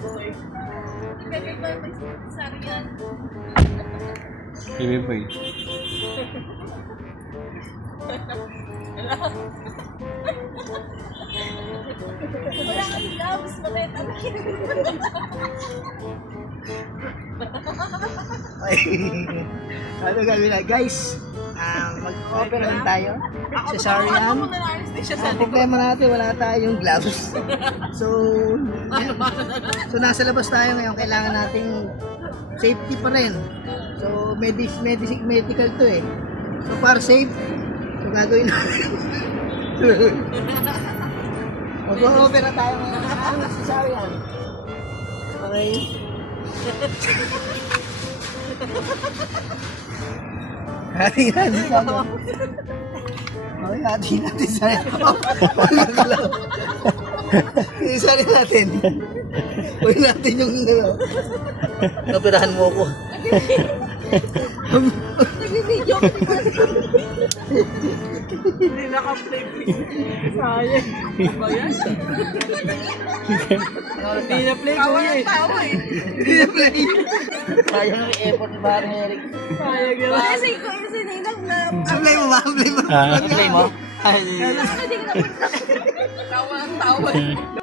boy. Baby boy, may sari yan. Baby boy. Wala kang gloves, makita mo. Ano gagawin na? Guys, mag-opera lang tayo. Cesarean. Ano mo na anesthesia sa Ang problema natin, wala tayong gloves. So, nasa labas tayo ngayon. Kailangan nating safety pa rin. So, medical to eh. So, para safe, so gagawin natin. Mag-opera tayo ngayon. Ano cesarean? Okay. Hati natin sa ano. Okay, hati natin sa isa rin natin. Uy natin yung napirahan mo ko. Nag-video ko hindi naka-play. Sayang. Ba yan? Hindi na play ko Tawa eh. ng tawa eh. Hindi na play. Sayang ang effort ni Barry Eric. Sayang yun. Kasi ko yung sininang na... Play mo ba? Play mo? Ah. Play mo? Ay, Hindi ka napunta. Tawa ng tawa eh.